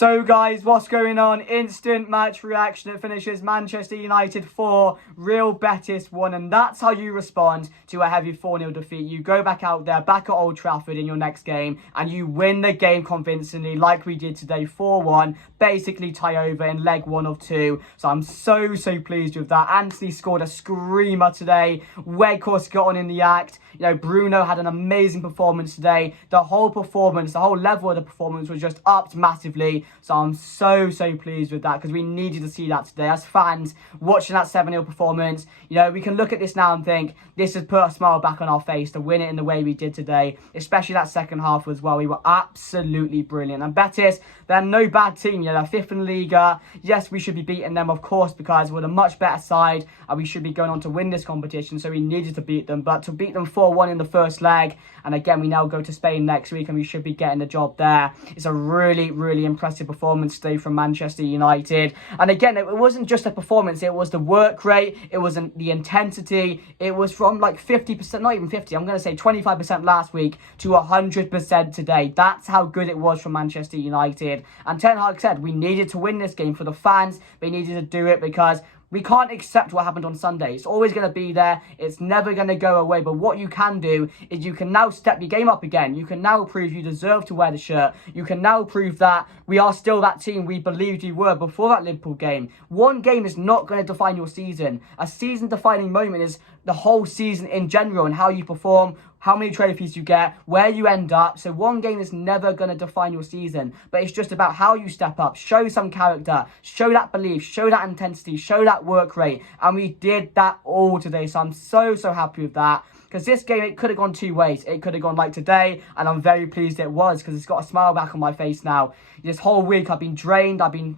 So guys, what's going on? Instant match reaction. It finishes Manchester United 4, Real Betis 1, and that's how you respond to a heavy 4-0 defeat. You go back out there, back at Old Trafford in your next game, and you win the game convincingly like we did today, 4-1, basically tie over in leg 1 of 2. So I'm so pleased with that. Anthony scored a screamer today. Weghorst got on in the act. You know, Bruno had an amazing performance today. The whole performance, the whole level of the performance was just upped massively. So I'm so pleased with that because we needed to see that today. As fans, watching that 7-0 performance, you know, we can look at this now and think this has put a smile back on our face to win it in the way we did today, especially that second half as well. We were absolutely brilliant. And Betis, they're no bad team. You know, they're 5th in Liga. Yes, we should be beating them, of course, because we're a much better side and we should be going on to win this competition. So we needed to beat them. But to beat them 4-1 in the first leg, and again, we now go to Spain next week and we should be getting the job there. It's a really impressive performance today from Manchester United. And again, it wasn't just a performance, it was the work rate, it was the intensity. It was from like 50%, not even 50, I'm going to say 25% last week to 100% today. That's how good it was from Manchester United. And Ten Hag said we needed to win this game for the fans. They needed to do it because we can't accept what happened on Sunday. It's always going to be there. It's never going to go away. But what you can do is you can now step your game up again. You can now prove you deserve to wear the shirt. You can now prove that we are still that team we believed we were before that Liverpool game. One game is not going to define your season. A season-defining moment is the whole season in general and how you perform, how many trophies you get, where you end up. So one game is never going to define your season, but it's just about how you step up, show some character, show that belief, show that intensity, show that work rate. And we did that all today. So I'm so happy with that. Because this game, it could have gone two ways. It could have gone like today, and I'm very pleased it was, because it's got a smile back on my face now. This whole week, I've been drained. I've been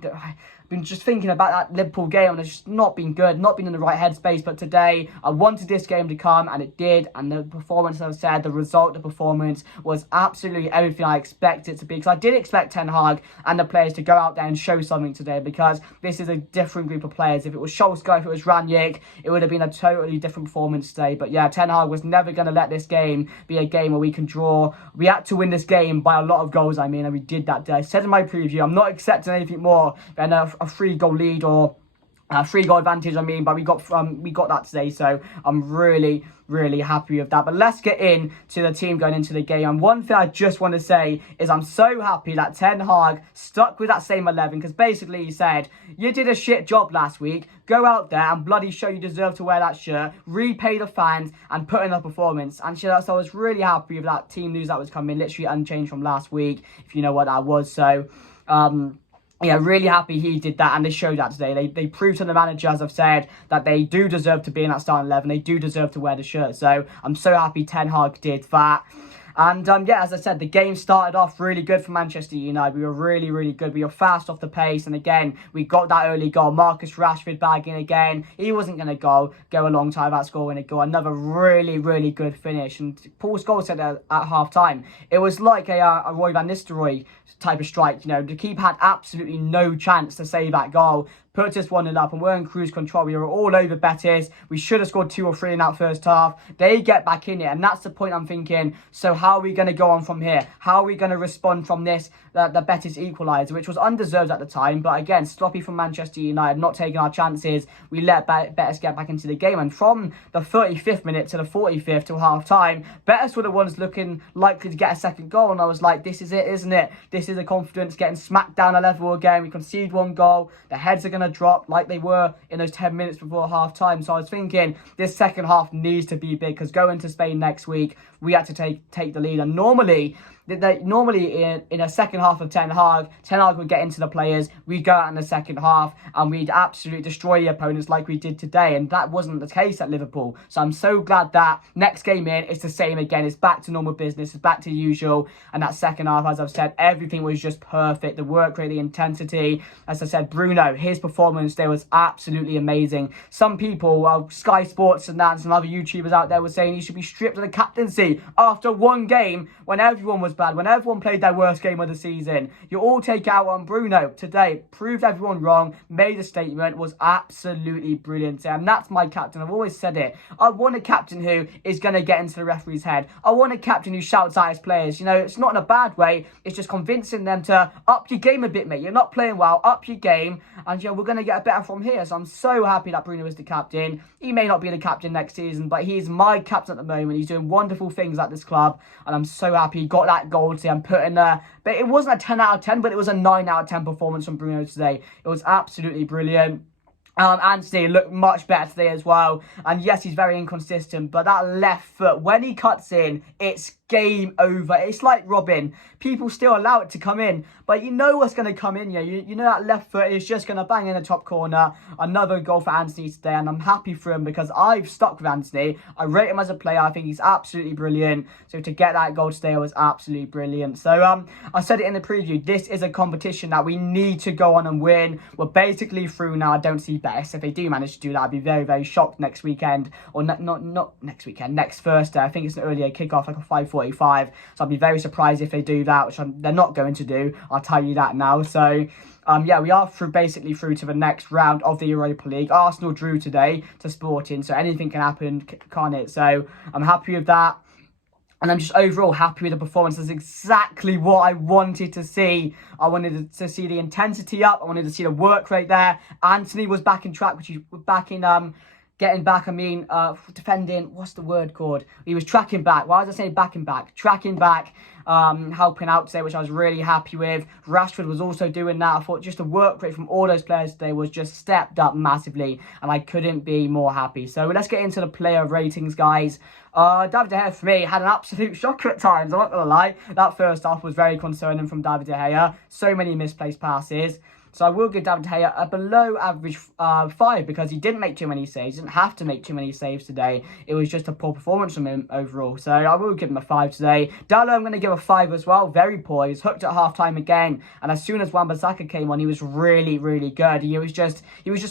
just thinking about that Liverpool game, and it's just not been good, not been in the right headspace. But today, I wanted this game to come, and it did. And the performance, as I said, the result, the performance was absolutely everything I expected it to be. Because I did expect Ten Hag and the players to go out there and show something today, because this is a different group of players. If it was Solskjaer, if it was Rangnick, it would have been a totally different performance today. But yeah, Ten Hag was never going to let this game be a game where we can draw. We had to win this game by a lot of goals, and we did that today. I said in my preview, I'm not accepting anything more than a 3-goal lead or a 3-goal advantage, but we got that today, so I'm really happy with that. But let's get into the team going into the game. And one thing I just want to say is I'm so happy that Ten Hag stuck with that same 11, because basically he said, you did a shit job last week, go out there and bloody show you deserve to wear that shirt, repay the fans and put in a performance. And so I was really happy with that team news that was coming, literally unchanged from last week, if you know what that was. So yeah, really happy he did that, and they showed that today. They proved to the manager, as I've said, that they do deserve to be in that starting 11. They do deserve to wear the shirt. So I'm so happy Ten Hag did that. And yeah, as I said, the game started off really good for Manchester United. We were really good. We were fast off the pace. And again, we got that early goal. Marcus Rashford bagging again. He wasn't going to go a long time without scoring a goal. Another really good finish. And Paul Scholes said at half-time, it was like a Roy Van Nistelrooy type of strike. You know, the keeper had absolutely no chance to save that goal. Put us 1-0 up, and we're in cruise control. We were all over Betis. We should have scored 2 or 3 in that first half. They get back in it, and that's the point I'm thinking. So how are we going to go on from here? How are we going to respond from this, the Betis equaliser, which was undeserved at the time, but again, sloppy from Manchester United, not taking our chances. We let Betis get back into the game, and from the 35th minute to the 45th till half-time, Betis were the ones looking likely to get a second goal, and I was like, this is it, isn't it? This is the confidence, getting smacked down a level again. We concede 1 goal. The heads are going to drop like they were in those 10 minutes before half-time. So I was thinking this second half needs to be big, because going to Spain next week, we had to take the lead. And normally in a second half of Ten Hag would get into the players, we'd go out in the second half and we'd absolutely destroy the opponents like we did today, and that wasn't the case at Liverpool. So I'm so glad that next game in, it's the same again. It's back to normal business, it's back to usual. And that second half, as I've said, everything was just perfect. The work rate, the intensity, as I said, Bruno, his performance there was absolutely amazing. Some people, Sky Sports and some other YouTubers out there were saying he should be stripped of the captaincy after one game when everyone was was bad, when everyone played their worst game of the season, you all take out on Bruno. Today, proved everyone wrong, made a statement, was absolutely brilliant. And that's my captain. I've always said it. I want a captain who is going to get into the referee's head. I want a captain who shouts at his players. You know, it's not in a bad way. It's just convincing them to up your game a bit, mate. You're not playing well. Up your game. And, you know, we're going to get better from here. So I'm so happy that Bruno is the captain. He may not be the captain next season, but he's my captain at the moment. He's doing wonderful things at this club. And I'm so happy he got that goal today. I'm putting but it wasn't a 10 out of 10, but it was a 9 out of 10 performance from Bruno today. It was absolutely brilliant. Anthony looked much better today as well. And yes, he's very inconsistent, but that left foot, when he cuts in, it's game over. It's like Robin. People still allow it to come in, but you know what's going to come in. Yeah, you know that left foot is just going to bang in the top corner. Another goal for Anthony today, and I'm happy for him because I've stuck with Anthony. I rate him as a player. I think he's absolutely brilliant. So to get that goal today was absolutely brilliant. So I said it in the preview. This is a competition that we need to go on and win. We're basically through now. I don't see Betis. If they do manage to do that, I'd be very, very shocked next weekend, or not next weekend, next Thursday. I think it's an earlier kickoff, like a 5:45. So I'd be very surprised if they do that, which they're not going to do. I'll tell you that now. So yeah, we are basically through to the next round of the Europa League. Arsenal drew today to Sporting, so anything can happen, can't it? So I'm happy with that. And I'm just overall happy with the performance. That's exactly what I wanted to see. I wanted to see the intensity up. I wanted to see the work rate there. Anthony was back in track, which is back in getting back. Defending. What's the word called? He was tracking back. Why was I saying back and back? Tracking back. Helping out today, which I was really happy with. Rashford was also doing that. I thought just the work rate from all those players today was just stepped up massively, and I couldn't be more happy. So let's get into the player ratings, guys. David De Gea, for me, had an absolute shocker at times. I'm not going to lie. That first half was very concerning from David De Gea. So many misplaced passes. So I will give David De Gea a below average 5 because he didn't make too many saves. He didn't have to make too many saves today. It was just a poor performance from him overall. So I will give him a 5 today. Dalot, I'm going to give a 5 as well. Very poor. He was hooked at half-time again. And as soon as Wan-Bissaka came on, he was really, really good. He was just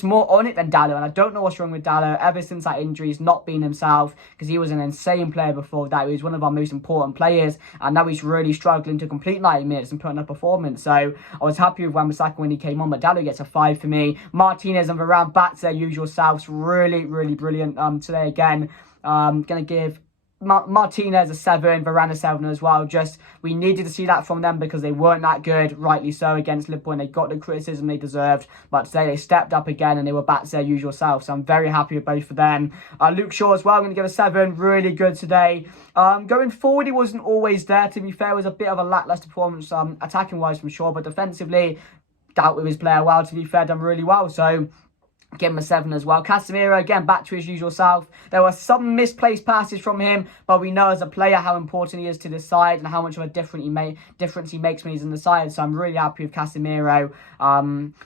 more on it than Dalot. And I don't know what's wrong with Dalot. Ever since that injury, he's not been himself because he was an insane player before that. He was one of our most important players. And now he's really struggling to complete 90 minutes and put in a performance. So I was happy with Wan-Bissaka when he came on, but Dalot gets a 5 for me. Martinez and Varane back to their usual selves. Really, really brilliant today again. Going to give Martinez a 7, Varane a 7 as well. Just, we needed to see that from them because they weren't that good, rightly so, against Liverpool, and they got the criticism they deserved. But today they stepped up again and they were back to their usual self. So I'm very happy with both of them. Luke Shaw as well, I'm going to give a 7. Really good today. Going forward, he wasn't always there, to be fair. It was a bit of a lacklustre performance attacking-wise from Shaw, but defensively, dealt with his player well, to be fair, done really well. So give him a 7 as well. Casemiro, again, back to his usual self. There were some misplaced passes from him, but we know as a player how important he is to this side and how much of a difference he makes when he's in the side. So I'm really happy with Casemiro.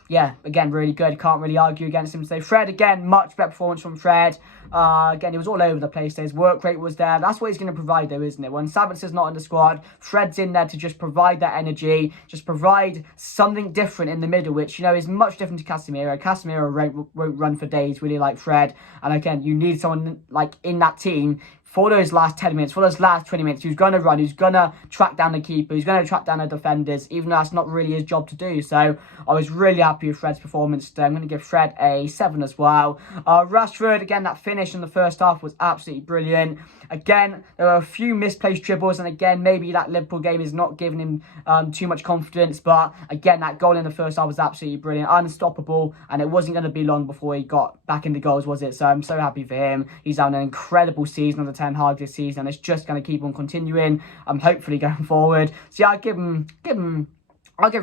Yeah, again, really good. Can't really argue against him today. Fred, again, much better performance from Fred. Again, he was all over the place. His work rate was there. That's what he's going to provide, though, isn't it? When Savitzer's not in the squad, Fred's in there to just provide that energy, just provide something different in the middle, which, you know, is much different to Casemiro. Casemiro won't run for days, really, like Fred. And again, you need someone like in that team for those last 10 minutes, for those last 20 minutes, who's going to run, who's going to track down the keeper, who's going to track down the defenders, even though that's not really his job to do. So I was really happy with Fred's performance today. I'm going to give Fred a 7 as well. Rashford, again, that finish in the first half was absolutely brilliant. Again, there were a few misplaced dribbles, and again, maybe that Liverpool game is not giving him too much confidence, but again, that goal in the first half was absolutely brilliant, unstoppable, and it wasn't going to be long before he got back into goals, was it? So I'm so happy for him. He's having an incredible season under Ten Hag this season, and it's just going to keep on continuing, hopefully going forward. So yeah, I'll give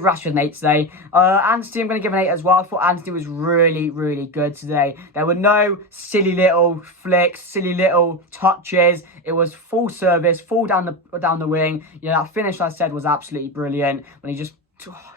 Rashford an 8 today. Anthony, I'm going to give an 8 as well. I thought Anthony was really, really good today. There were no silly little flicks, silly little touches. It was full service, full down the wing. You know, that finish I said was absolutely brilliant when he just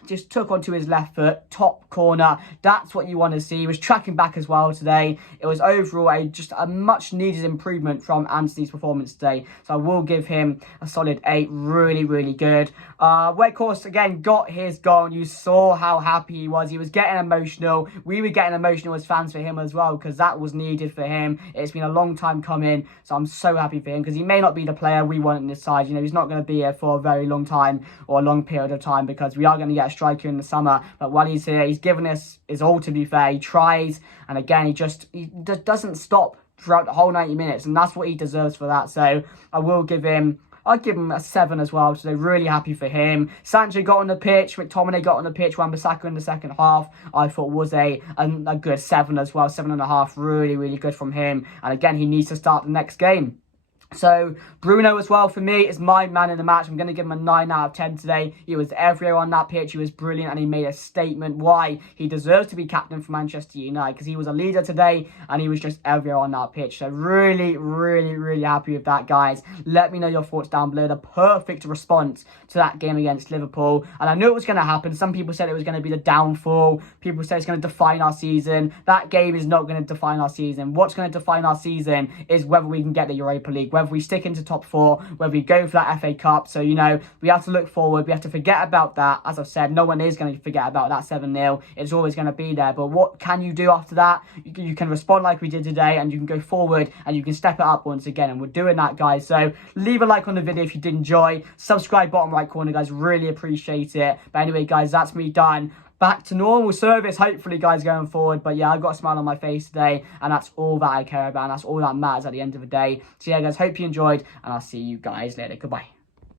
just took onto his left foot, top corner. That's what you want to see. He was tracking back as well today. It was overall just a much needed improvement from Anthony's performance today. So I will give him a solid 8. Really, really good. Weghorst again got his goal. You saw how happy he was. He was getting emotional. We were getting emotional as fans for him as well, because that was needed for him. It's been a long time coming, so I'm so happy for him, because he may not be the player we want in this side. You know, he's not going to be here for a very long time or a long period of time, because we are going to get a striker in the summer. But while he's here, he's given us his all, to be fair. He tries, and again, he just doesn't stop throughout the whole 90 minutes, and that's what he deserves for that. So I'd give him a 7 as well. So they're really happy for him. Sancho got on the pitch. McTominay got on the pitch. Wan-Bissaka in the second half, I thought was a good 7 as well. 7.5. Really, really good from him. And again, he needs to start the next game. So Bruno as well, for me, is my man in the match. I'm going to give him a 9 out of 10 today. He was everywhere on that pitch. He was brilliant, and he made a statement why he deserves to be captain for Manchester United, because he was a leader today and he was just everywhere on that pitch. So really, really, really happy with that, guys. Let me know your thoughts down below. The perfect response to that game against Liverpool. And I knew it was going to happen. Some people said it was going to be the downfall. People said it's going to define our season. That game is not going to define our season. What's going to define our season is whether we can get the Europa League, whether we stick into top 4, whether we go for that FA Cup. So, you know, we have to look forward. We have to forget about that. As I've said, no one is going to forget about that 7-0. It's always going to be there. But what can you do after that? You can respond like we did today, and you can go forward, and you can step it up once again. And we're doing that, guys. So leave a like on the video if you did enjoy. Subscribe bottom right corner, guys. Really appreciate it. But anyway, guys, that's me done. Back to normal service, hopefully, guys, going forward. But yeah, I've got a smile on my face today, and that's all that I care about, and that's all that matters at the end of the day. So yeah, guys, hope you enjoyed, and I'll see you guys later. Goodbye.